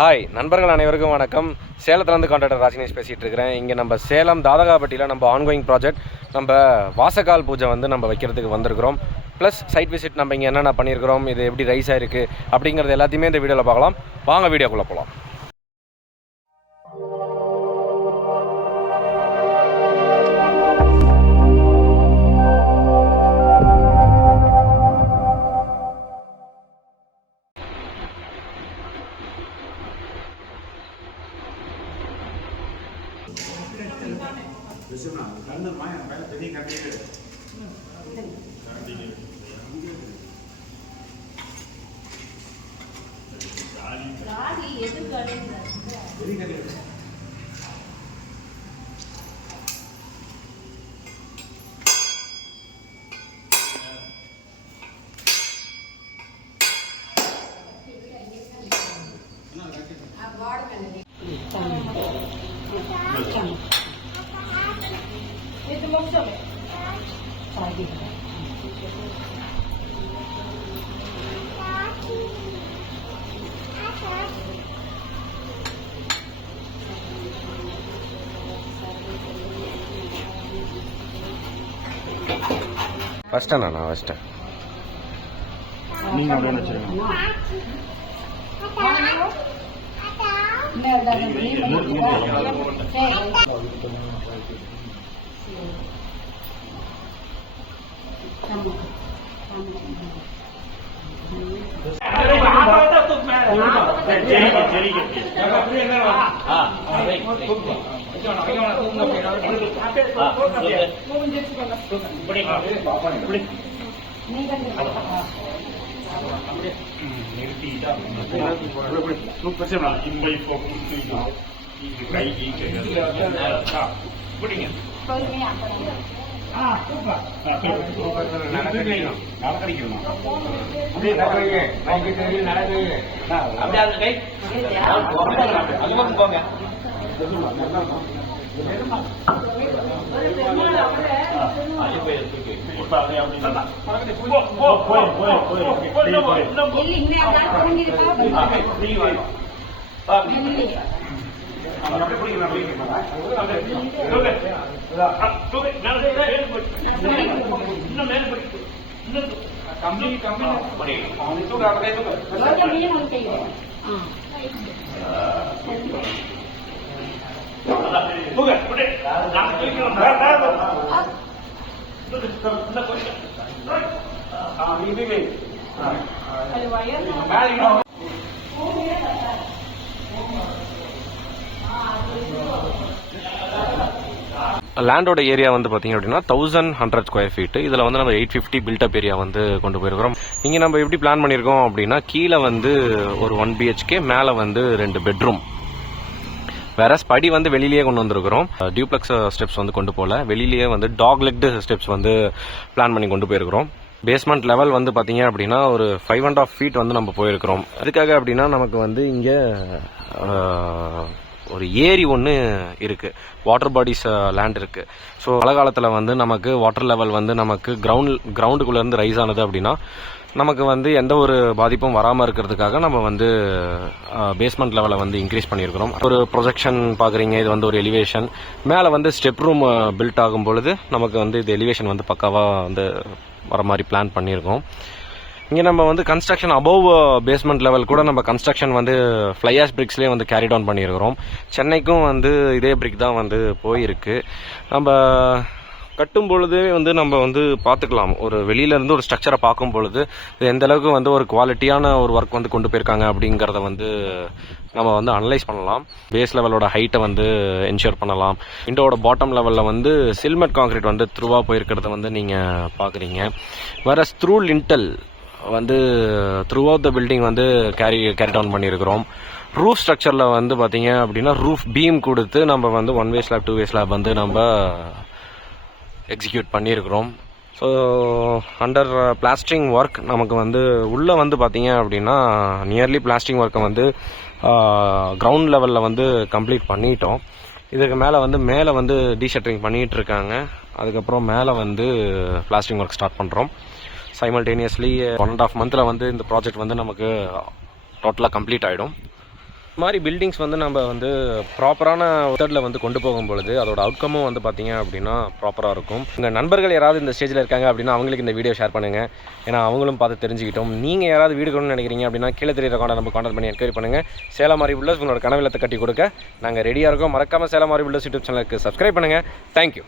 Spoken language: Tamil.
ஹாய் நண்பர்கள் அனைவருக்கும் வணக்கம். சேலத்துலேருந்து கான்ட்ராக்டர் ராஜினேஷ் பேசிகிட்டு இருக்கிறேன். இங்கே நம்ம சேலம் தாதகாப்பட்டியில் நம்ம ஆன்கோயிங் ப்ராஜெக்ட் நம்ம வாசக்கால் பூஜை வந்து நம்ம வைக்கிறதுக்கு வந்திருக்கிறோம். ப்ளஸ் சைட் விசிட் நம்ம இங்கே என்னென்ன பண்ணியிருக்கிறோம், இது எப்படி ரைஸ் ஆகிருக்கு அப்படிங்கிறது எல்லாத்தையுமே இந்த வீடியோவில் பார்க்கலாம். வாங்க வீடியோக்குள்ளே போகலாம். ஃபர்ஸ்ட் நான் ஃபர்ஸ்ட் நீங்க அப்படியே வச்சிருங்க. லேண்டோட ஏரியா வந்து பார்த்தீங்க அப்படின்னா 1100 ஸ்கொயர் ஃபீட். இதில் வந்து நம்ம 850 பில்டப் ஏரியா வந்து கொண்டு போயிருக்கிறோம். இங்கே நம்ம எப்படி பிளான் பண்ணியிருக்கோம் அப்படின்னா, கீழே வந்து ஒரு 1 BHK, மேலே வந்து 2 பெட்ரூம். வேற படி வந்து வெளியிலேயே கொண்டு வந்திருக்கிறோம். டியூப்ளெக்ஸ் ஸ்டெப்ஸ் வந்து கொண்டு போகல, வெளியிலேயே வந்து டாக் லெக்டு ஸ்டெப்ஸ் வந்து பிளான் பண்ணி கொண்டு போயிருக்கிறோம். பேஸ்மெண்ட் லெவல் வந்து பார்த்தீங்க அப்படின்னா ஒரு 5.5 feet வந்து நம்ம போயிருக்கிறோம். அதுக்காக அப்படின்னா நமக்கு வந்து இங்கே ஒரு ஏரி ஒன்று இருக்கு, வாட்டர் பாடிஸ் லேண்ட் இருக்கு. ஸோ மழை காலத்தில் வந்து நமக்கு வாட்டர் லெவல் வந்து நமக்கு கிரவுண்டுக்குள்ள இருந்து ரைஸ் ஆனது அப்படின்னா நமக்கு வந்து எந்த ஒரு பாதிப்பும் வராமல் இருக்கிறதுக்காக நம்ம வந்து பேஸ்மெண்ட் லெவலை வந்து இன்க்ரீஸ் பண்ணியிருக்கிறோம். ஒரு ப்ரொஜெக்ஷன் பார்க்குறீங்க, இது வந்து ஒரு எலிவேஷன். மேலே வந்து ஸ்டெப் ரூம் பில்ட் ஆகும் பொழுது நமக்கு வந்து இது எலிவேஷன் வந்து பக்காவாக வந்து வர மாதிரி பிளான் பண்ணியிருக்கோம். இங்கே நம்ம வந்து கன்ஸ்ட்ரக்ஷன் அபவ் பேஸ்மெண்ட் லெவல் கூட நம்ம கன்ஸ்ட்ரக்ஷன் வந்து ஃப்ளை ஆஷ் பிரிக்ஸ்லேயே வந்து கேரி டவுன் பண்ணியிருக்கிறோம். சென்னைக்கும் வந்து இதே பிரிக் தான் வந்து போயிருக்கு. நம்ம கட்டும் பொழுதே வந்து நம்ம வந்து பார்த்துக்கலாம், ஒரு வெளியிலேருந்து ஒரு ஸ்ட்ரக்சரை பார்க்கும் பொழுது இது எந்த அளவுக்கு வந்து ஒரு குவாலிட்டியான ஒரு ஒர்க் வந்து கொண்டு போயிருக்காங்க அப்படிங்கிறத வந்து நம்ம வந்து அனலைஸ் பண்ணலாம். பேஸ் லெவலோட ஹைட்டை வந்து என்ஷூர் பண்ணலாம். விண்டோட பாட்டம் லெவலில் வந்து சில்மெட் கான்கிரீட் வந்து த்ரூவாக போயிருக்கிறத வந்து நீங்கள் பார்க்குறீங்க. வேற த்ரூ லிண்டல் வந்து த்ரூ அவுட் த பில்டிங் வந்து கேரி டவுன் பண்ணியிருக்கிறோம். ரூஃப் ஸ்ட்ரக்சரில் வந்து பார்த்தீங்க அப்படின்னா ரூஃப் பீம் கொடுத்து நம்ம வந்து 1 way slab 2 way slab வந்து நம்ம எக்ஸிக்யூட் பண்ணியிருக்கிறோம். ஸோ அண்டர் பிளாஸ்டரிங் ஒர்க் நமக்கு வந்து உள்ளே வந்து பார்த்தீங்க அப்படின்னா நியர்லி பிளாஸ்டரிங் ஒர்க்கை வந்து கிரவுண்ட் லெவலில் வந்து கம்ப்ளீட் பண்ணிட்டோம். இதுக்கு மேலே வந்து டீஷட்டரிங் பண்ணிகிட்டு இருக்காங்க. அதுக்கப்புறம் மேலே வந்து பிளாஸ்டரிங் ஒர்க் ஸ்டார்ட் பண்ணுறோம். சைமல்டேனியஸ்லி 1.5 monthல வந்து இந்த ப்ராஜெக்ட் வந்து நமக்கு டோட்டலாக கம்ப்ளீட் ஆகிடும். இந்த மாதிரி பில்டிங்ஸ் வந்து நம்ம வந்து ப்ராப்பரான மெத்தடில் வந்து கொண்டு போகும் பொழுது அதோட அவுட்கமும் வந்து பார்த்தீங்க அப்படின்னா ப்ராப்பராக இருக்கும். உங்கள் நண்பர்கள் யாராவது இந்த ஸ்டேஜில் இருக்காங்க அப்படின்னா அவங்களுக்கு இந்த வீடியோ ஷேர் பண்ணுங்கள். ஏன்னா அவங்களும் பார்த்து தெரிஞ்சுக்கிட்டோம். நீங்கள் யாராவது வீடு கொண்டு நினைக்கிறீங்க அப்படின்னா கீழே தெரியுற நம்ம கான்டாக்ட் பண்ணி என்கொயரி பண்ணுங்கள். சேலமாரி பில்டர்ஸ் உங்களோட கனவிலத்தை கட்டி கொடுக்க நாங்கள் ரெடியாக இருக்கோம். மறக்காமல் சேலமாரி பில்டர்ஸ் யூடியூப் சேனலுக்கு சப்ஸ்கிரைப் பண்ணுங்கள். தேங்க்யூ.